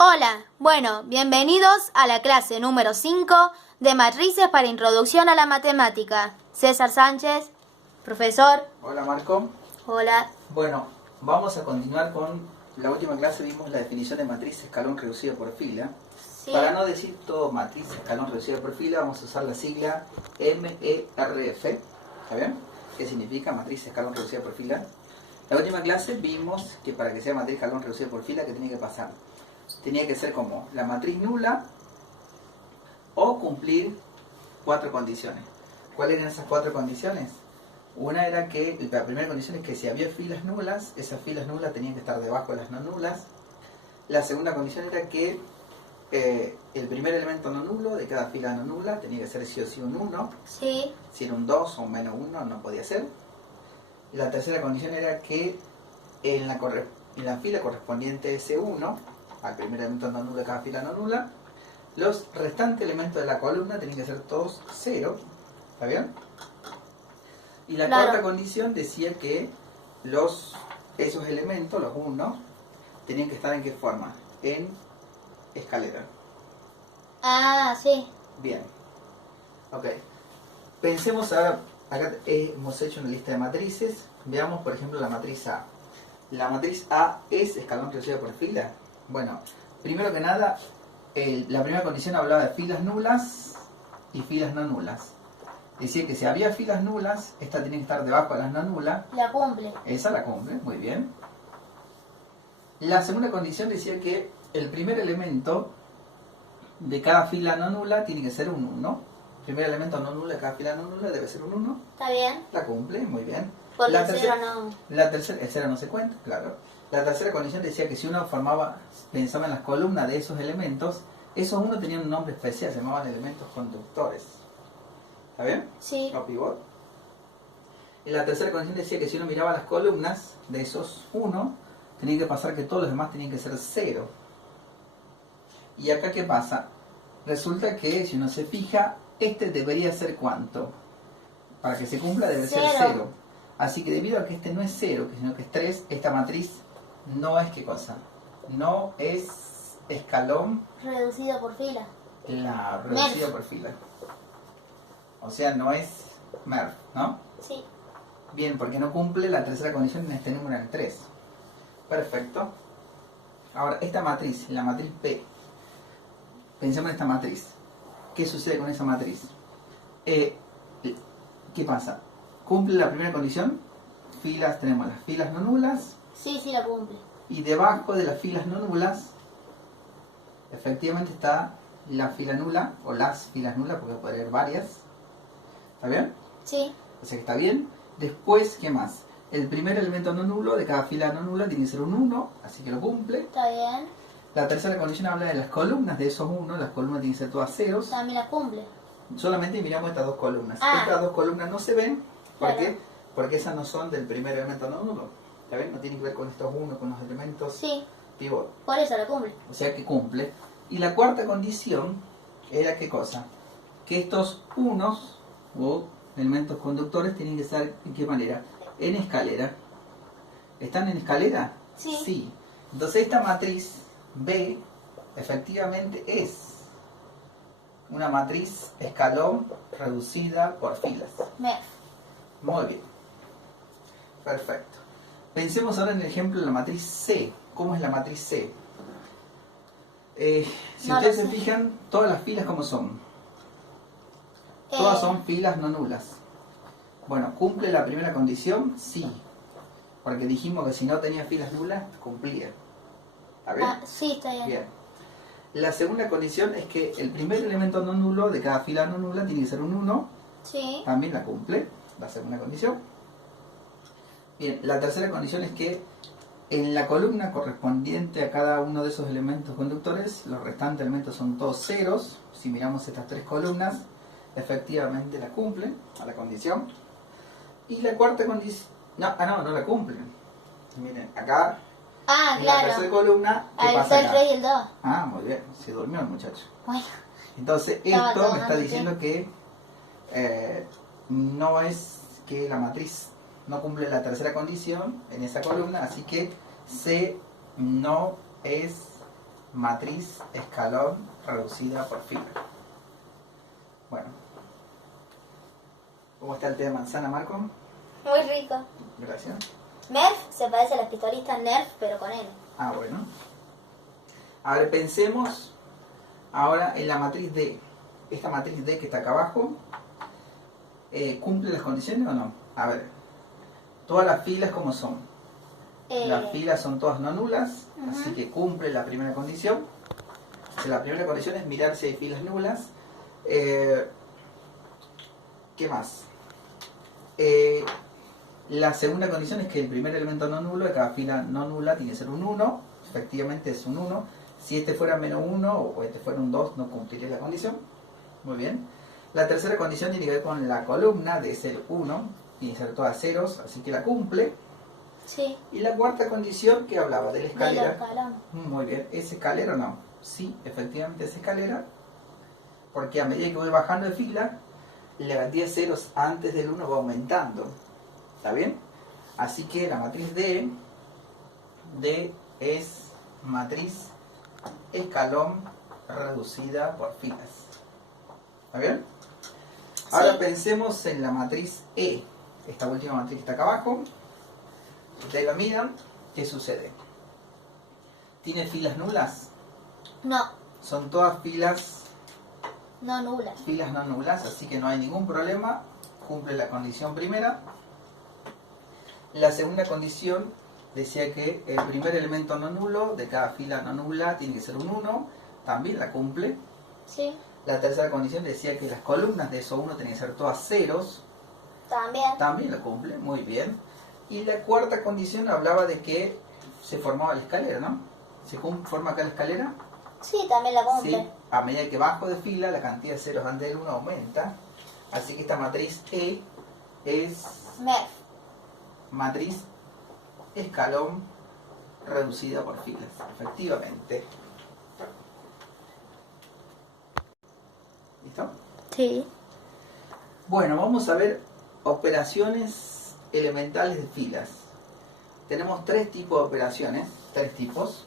Hola, bienvenidos a la clase número 5 de Matrices para Introducción a la Matemática. César Sánchez, profesor. Hola Marco. Hola. Bueno, vamos a continuar con la última clase. Vimos la definición de matriz escalón reducido por fila. Sí. Para no decir todo matriz escalón reducido por fila, vamos a usar la sigla MERF. ¿Está bien? ¿Qué significa matriz escalón reducida por fila? La última clase vimos que para que sea matriz escalón reducido por fila, ¿qué tenía que pasar? Tenía que ser como la matriz nula o cumplir 4 condiciones. ¿Cuáles eran esas 4 condiciones? Una era que, la primera condición es que si había filas nulas, esas filas nulas tenían que estar debajo de las no nulas. La segunda condición era que el primer elemento no nulo de cada fila no nula tenía que ser sí o sí un 1. Sí. Si era un 2 o un menos 1 no podía ser. La tercera condición era que en la fila correspondiente a ese 1, al primer elemento no nulo de cada fila no nula, los restantes elementos de la columna tenían que ser todos 0. ¿Está bien? Y la cuarta condición decía que esos elementos, los 1, tenían que estar ¿en qué forma? En escalera. Ah, sí. Bien. Ok. Pensemos ahora, acá hemos hecho una lista de matrices. Veamos, por ejemplo, la matriz A. ¿La matriz A es escalón reducido por fila? Bueno, primero que nada, la primera condición hablaba de filas nulas y filas no nulas. Decía que si había filas nulas, esta tiene que estar debajo de las no nulas. La cumple. Esa la cumple, muy bien. La segunda condición decía que el primer elemento de cada fila no nula tiene que ser un 1. El primer elemento no nulo de cada fila no nula debe ser un 1. ¿Está bien? La cumple, muy bien. Porque La el tercera, cero no. el cero no se cuenta, claro. La tercera condición decía que si uno pensaba en las columnas de esos elementos, esos uno tenían un nombre especial, se llamaban elementos conductores. ¿Está bien? Sí. O pivot. Y la tercera condición decía que si uno miraba las columnas de esos 1, tenía que pasar que todos los demás tenían que ser 0. ¿Y acá qué pasa? Resulta que si uno se fija, este debería ser ¿cuánto? Para que se cumpla debe ser 0. Así que debido a que este no es 0, sino que es 3, esta matriz no es ¿qué cosa? No es escalón Reducido por fila. La reducida por fila. O sea, no es MERF, ¿no? Sí. Bien, porque no cumple la tercera condición en este número en 3. Perfecto. Ahora, esta matriz, la matriz P. Pensemos en esta matriz. ¿Qué sucede con esa matriz? ¿Qué pasa? ¿Cumple la primera condición? Tenemos las filas no nulas. Sí, la cumple. Y debajo de las filas no nulas, efectivamente está la fila nula, o las filas nulas, porque puede haber varias. ¿Está bien? Sí. O sea que está bien. Después, ¿qué más? El primer elemento no nulo de cada fila no nula tiene que ser un 1, así que lo cumple. Está bien. La tercera condición habla de las columnas de esos 1, las columnas tienen que ser todas ceros. También la cumple. Solamente miramos estas dos columnas. Ah. Estas dos columnas no se ven, ¿por Claro. qué? Porque esas no son del primer elemento no nulo. ¿Está bien? No tienen que ver con estos 1, con los elementos Sí. pivot. Por eso la cumple. O sea que cumple. Y la cuarta condición era ¿qué cosa? Que estos unos o elementos conductores tienen que estar ¿en qué manera? En escalera. ¿Están en escalera? Sí. Sí. Entonces esta matriz B efectivamente es una matriz escalón reducida por filas. MERF. Muy bien. Perfecto. Pensemos ahora en el ejemplo de la matriz C. ¿Cómo es la matriz C? Si No ustedes lo se sé. fijan, todas las filas ¿cómo son? Todas son filas no nulas. Bueno, ¿cumple la primera condición? Sí. Porque dijimos que si no tenía filas nulas, cumplía. ¿Está bien? Sí, está bien. Bien. La segunda condición es que el primer elemento no nulo de cada fila no nula tiene que ser un 1. Sí. También la cumple, la segunda condición. Bien, la tercera condición es que en la columna correspondiente a cada uno de esos elementos conductores, los restantes elementos son todos ceros. Si miramos estas 3 columnas, efectivamente la cumplen, a la condición. Y la cuarta condición... No la cumplen. Miren, acá, en la tercera Claro. columna, ¿qué Ahí pasa está el acá? 3 y el 2. Ah, muy bien, se durmió el muchacho. Bueno. Entonces, Estaba esto me tomando está té. diciendo que no es que la matriz no cumple la tercera condición en esa columna, así que C no es matriz escalón reducida por fila. Bueno, ¿cómo está el té de manzana, Marco? Muy rico. Gracias. Nerf se parece a las pistolitas Nerf, pero con N. Ah, bueno. A ver, pensemos ahora en la matriz D. Esta matriz D que está acá abajo, ¿cumple las condiciones o no? A ver, todas las filas ¿cómo son? Las filas son todas no nulas, así que cumple la primera condición. La primera condición es mirar si hay filas nulas. ¿Qué más? La segunda condición es que el primer elemento no nulo de cada fila no nula tiene que ser un 1. Efectivamente es un 1. Si este fuera menos 1 o este fuera un 2, no cumpliría la condición. Muy bien. La tercera condición tiene que ver con la columna de ser 1. Tiene que ser todas ceros, así que la cumple. Sí. Y la cuarta condición que hablaba de la escalera. Del escalón. Muy bien. ¿Es escalera o no? Sí, efectivamente es escalera. Porque a medida que voy bajando de fila, la cantidad de ceros antes del 1 va aumentando. ¿Está bien? Así que la matriz D es matriz escalón reducida por filas. ¿Está bien? Ahora Sí. pensemos en la matriz E. Esta última matriz que está acá abajo. Ustedes la miran. ¿Qué sucede? ¿Tiene filas nulas? No, Son todas filas no nulas. no nulas, así que no hay ningún problema. Cumple la condición primera. La segunda condición decía que el primer elemento no nulo de cada fila no nula tiene que ser un 1. También la cumple. Sí. La tercera condición decía que las columnas de esos 1 tenían que ser todas ceros. También. También la cumple, muy bien. Y la cuarta condición hablaba de que se formaba la escalera, ¿no? ¿Se forma acá la escalera? Sí, también la cumple. Sí. A medida que bajo de fila, la cantidad de ceros antes del 1 aumenta. Así que esta matriz E es Nerf. matriz escalón reducida por filas, efectivamente. ¿Listo? Sí. Bueno, vamos a ver operaciones elementales de filas. Tenemos tres tipos de operaciones, tres tipos.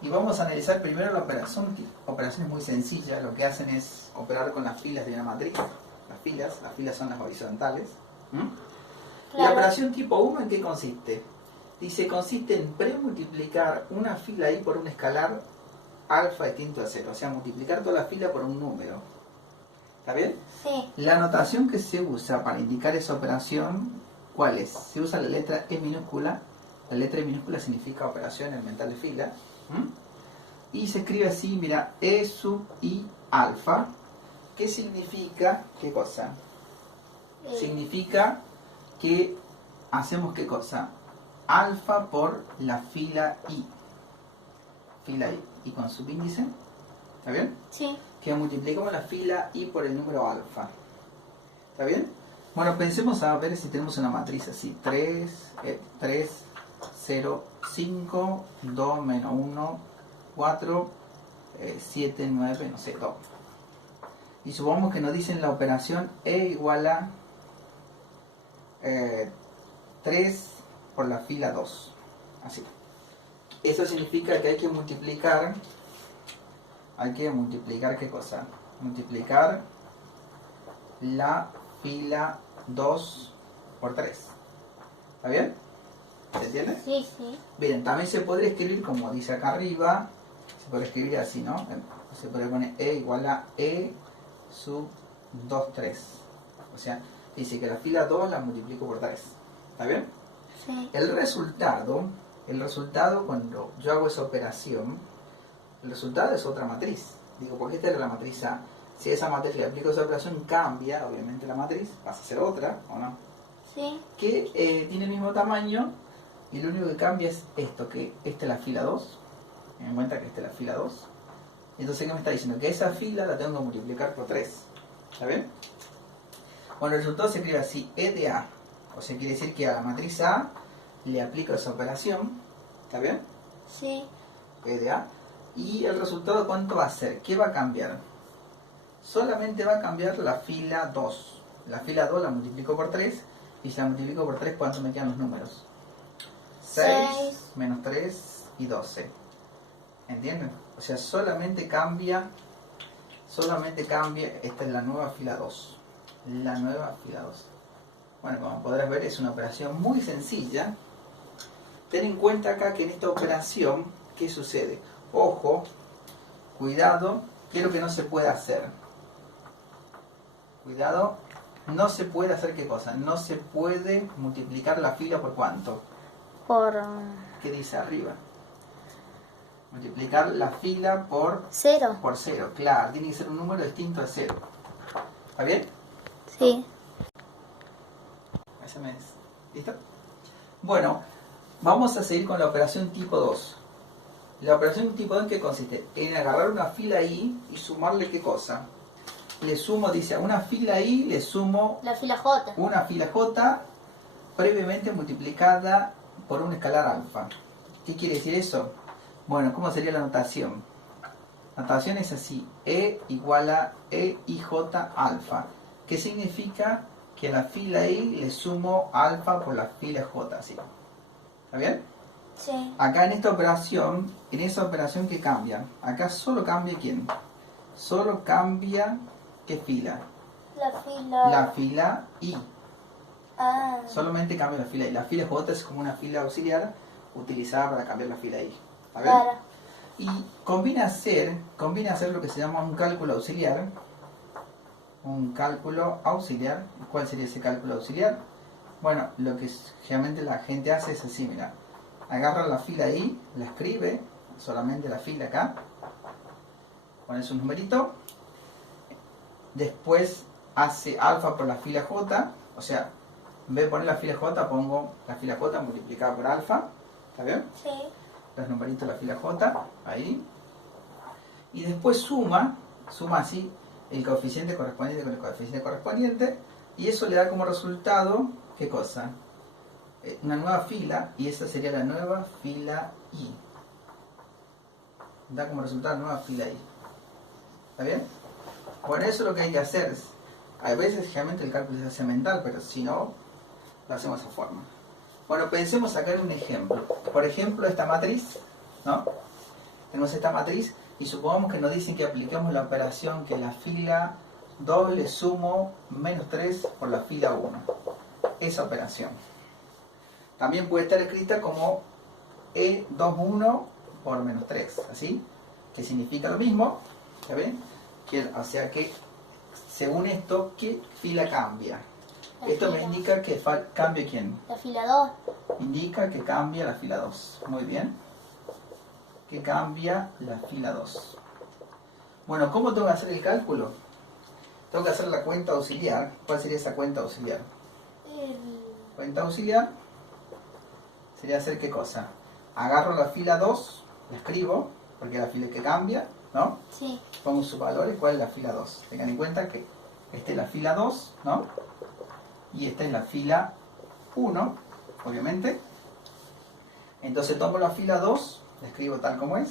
Y vamos a analizar primero la operación. Operaciones muy sencillas, lo que hacen es operar con las filas de una matriz. Las filas son las horizontales. Claro. La operación tipo 1, ¿en qué consiste? Dice, consiste en premultiplicar una fila i por un escalar alfa distinto a 0. O sea, multiplicar toda la fila por un número. ¿Está bien? Sí. La notación que se usa para indicar esa operación, ¿cuál es? Se usa la letra E minúscula. La letra E minúscula significa operación elemental de fila. Y se escribe así, mira, E sub i alfa. ¿Qué significa? ¿Qué cosa? Significa que hacemos ¿qué cosa? Alfa por la fila i. Fila i. Y con subíndice. ¿Está bien? Sí. Que multiplicamos la fila i por el número alfa. ¿Está bien? Bueno, pensemos a ver si tenemos una matriz así. 3, 0, 5, 2, menos 1, 4, 7, 9, no sé, 2. Y supongamos que nos dicen la operación E igual a 3 por la fila 2. Así. Eso significa que hay que multiplicar ¿qué cosa? Multiplicar la fila 2 por 3. ¿Está bien? ¿Se entiende? Sí, sí. Bien, también se podría escribir como dice acá arriba. Se podría escribir así, ¿no? Se podría poner E igual a E sub 2, 3. O sea, dice que la fila 2 la multiplico por 3. ¿Está bien? Sí. El resultado cuando yo hago esa operación, el resultado es otra matriz. Digo, porque esta era la matriz A. Si a esa matriz le aplico esa operación, cambia, obviamente, la matriz, pasa a ser otra, ¿o no? Sí. Que tiene el mismo tamaño, y lo único que cambia es esto, que esta es la fila 2. Ten en cuenta que esta es la fila 2. Entonces, ¿qué me está diciendo? Que esa fila la tengo que multiplicar por 3. ¿Está bien? Bueno, el resultado se escribe así, E de A. O sea, quiere decir que a la matriz A le aplico esa operación. ¿Está bien? Sí. E de A. Y el resultado, ¿cuánto va a ser? ¿Qué va a cambiar? Solamente va a cambiar la fila 2. La fila 2 la multiplico por 3. Y si la multiplico por 3, ¿cuánto me quedan los números? 6 6. menos 3 y 12. ¿Entienden? O sea, solamente cambia, esta es la nueva fila 2. La nueva fila 2. Bueno, como podrás ver, es una operación muy sencilla. Ten en cuenta acá que en esta operación, ¿qué sucede? Ojo, cuidado, ¿qué es lo que no se puede hacer? Cuidado, no se puede hacer ¿qué cosa? No se puede multiplicar la fila por ¿cuánto? Por ¿Qué dice arriba? Multiplicar la fila por 0. Por 0, claro, tiene que ser un número distinto a 0. ¿Está bien? Sí. ¿Listo? Bueno, vamos a seguir con la operación tipo 2. La operación tipo 2 ¿en qué consiste? En agarrar una fila I y sumarle ¿qué cosa? Le sumo, dice, a una fila I le sumo La fila J. una fila J previamente multiplicada por un escalar alfa. ¿Qué quiere decir eso? Bueno, ¿cómo sería la notación? La notación es así, E igual a EIJ alfa. ¿Qué significa? Que a la fila I le sumo alfa por la fila J, así. ¿Está bien? Sí. Acá en esta operación, ¿qué cambia? Acá solo cambia ¿quién? Solo cambia ¿qué fila? La fila I. Ah. Solamente cambia la fila I. La fila J es como una fila auxiliar utilizada para cambiar la fila I. ¿Está bien? Claro. Y conviene hacer lo que se llama un cálculo auxiliar. Un cálculo auxiliar. ¿Cuál sería ese cálculo auxiliar? Bueno, lo que generalmente la gente hace es así, mira. Agarra la fila I, la escribe, solamente la fila acá. Pones un numerito. Después hace alfa por la fila J. O sea, en vez de poner la fila J, pongo la fila J multiplicada por alfa. ¿Está bien? Sí. Los numeritos de la fila J, ahí. Y después suma así el coeficiente correspondiente con el coeficiente correspondiente. Y eso le da como resultado, ¿qué cosa? Una nueva fila, y esa sería la nueva fila I. Da como resultado nueva fila I. ¿Está bien? Bueno, eso es lo que hay que hacer. A veces generalmente el cálculo se hace mental, pero si no, lo hacemos de esa forma. Bueno, pensemos sacar un ejemplo. Por ejemplo, esta matriz, ¿no? Tenemos esta matriz y supongamos que nos dicen que apliquemos la operación que la fila 2 le sumo menos 3 por la fila 1. Esa operación. También puede estar escrita como E21 por menos 3, ¿así? Que significa lo mismo, ¿está bien? O sea que, según esto, ¿qué fila cambia? Esto me indica que cambia ¿quién? La fila 2. Indica que cambia la fila 2. Muy bien. Que cambia la fila 2. Bueno, ¿cómo tengo que hacer el cálculo? Tengo que hacer la cuenta auxiliar. ¿Cuál sería esa cuenta auxiliar? Cuenta auxiliar sería hacer ¿qué cosa? Agarro la fila 2, la escribo, porque es la fila que cambia, ¿no? Sí. Pongo sus valores, ¿cuál es la fila 2? Tengan en cuenta que esta es la fila 2, ¿no? Y esta es la fila 1, obviamente. Entonces tomo la fila 2, la escribo tal como es.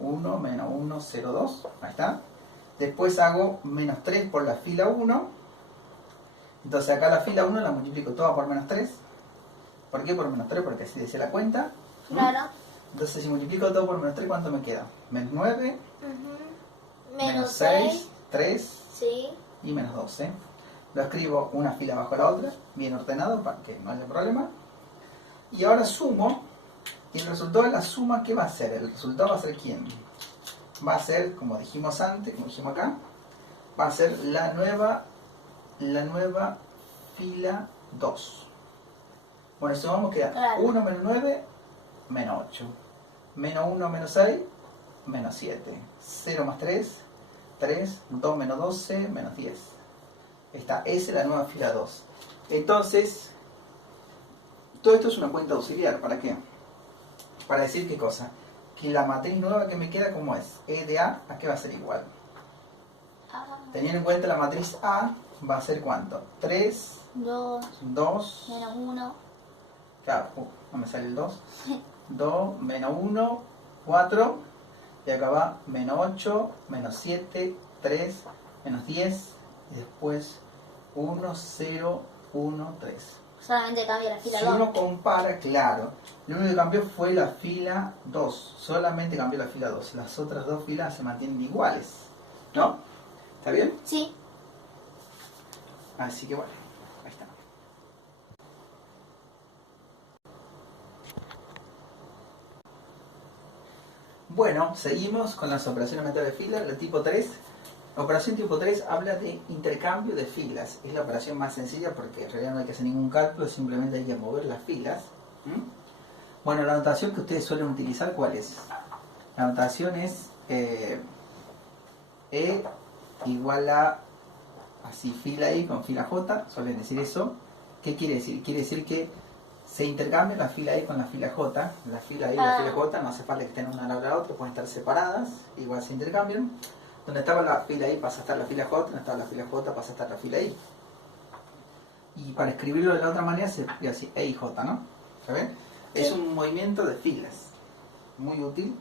1, menos 1, 0, 2. Ahí está. Después hago menos 3 por la fila 1. Entonces acá la fila 1 la multiplico toda por menos 3. ¿Por qué por menos 3? Porque así decía la cuenta. Claro. Entonces si multiplico todo por menos 3, ¿cuánto me queda? Menos 9, Menos 6. 3 Sí. y menos 12. Lo escribo una fila bajo la otra, bien ordenado para que no haya problema. Y ahora sumo, y el resultado de la suma, ¿qué va a ser? El resultado va a ser ¿quién? Va a ser, como dijimos antes, como dijimos acá, va a ser la nueva fila 2. Bueno, sumamos que Claro. 1 menos 9, menos 8. Menos 1 menos 6, menos 7. 0 más 3, 3. 2 menos 12, menos 10. Esa es la nueva fila 2. Entonces, todo esto es una cuenta auxiliar. ¿Para qué? Para decir qué cosa. Que la matriz nueva que me queda, ¿cómo es? E de ¿a qué va a ser igual? Teniendo en cuenta la matriz A, va a ser ¿cuánto? 3, 2, menos 1. Claro, no me sale el 2. 2, menos 1, 4. Y acá va menos 8, menos 7, 3, menos 10. Y después 1, 0, 1, 3. Solamente cambia la fila Si 2. uno compara, claro, lo único que cambió fue la fila 2. Solamente cambió la fila 2. Las otras dos filas se mantienen iguales. ¿No? ¿Está bien? Sí. Así que bueno, ahí está. Bueno, seguimos con las operaciones de metado de fila, la tipo 3. La operación tipo 3 habla de intercambio de filas. Es la operación más sencilla porque en realidad no hay que hacer ningún cálculo, simplemente hay que mover las filas. ¿Mm? Bueno, la notación que ustedes suelen utilizar, ¿cuál es? La notación es E igual a, así, fila I con fila J, suelen decir eso. ¿Qué quiere decir? Quiere decir que se intercambia la fila I con la fila J. La fila I y la fila J no hace falta que estén una al lado de la otra, pueden estar separadas, igual se intercambian. Donde estaba la fila I pasa a estar la fila J, donde estaba la fila J pasa a estar la fila I. Y para escribirlo de la otra manera se escribe así, E y J, ¿no? ¿Saben? Sí. Es un movimiento de filas, muy útil.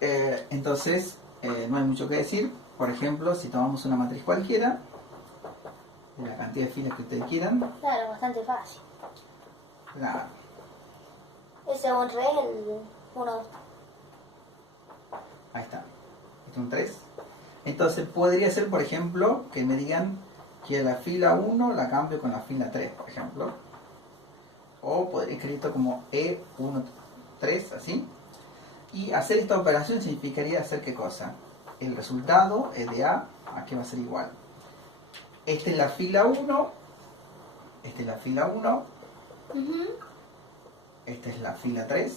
Entonces, no hay mucho que decir. Por ejemplo, si tomamos una matriz cualquiera, de la cantidad de filas que ustedes quieran. Claro, bastante fácil. Claro. Ese es un re, el 1. Ahí está. Este es un 3. Entonces podría ser, por ejemplo, que me digan que la fila 1 la cambio con la fila 3, por ejemplo. O podría escrito como E13, así. Y hacer esta operación significaría hacer ¿qué cosa? El resultado es de A qué va a ser igual. Esta es la fila 1. Esta es la fila 1. Esta es la fila 3.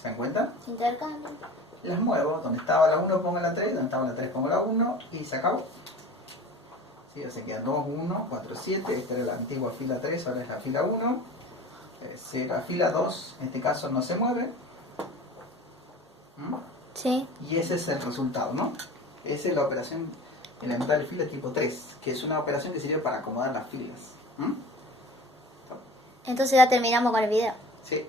¿Se dan cuenta? Intercambio. Las muevo. Donde estaba la 1 pongo la 3. Donde estaba la 3 pongo la 1. Y se acabó. ¿Sí? O sea, quedan 2, 1, 4, 7. Esta era la antigua fila 3. Ahora es la fila 1. La fila 2 en este caso no se mueve. ¿Mm? Sí. Y ese es el resultado, ¿no? Esa es la operación elemental de fila tipo 3, que es una operación que sirve para acomodar las filas. ¿Mm? Entonces ya terminamos con el video. Sí.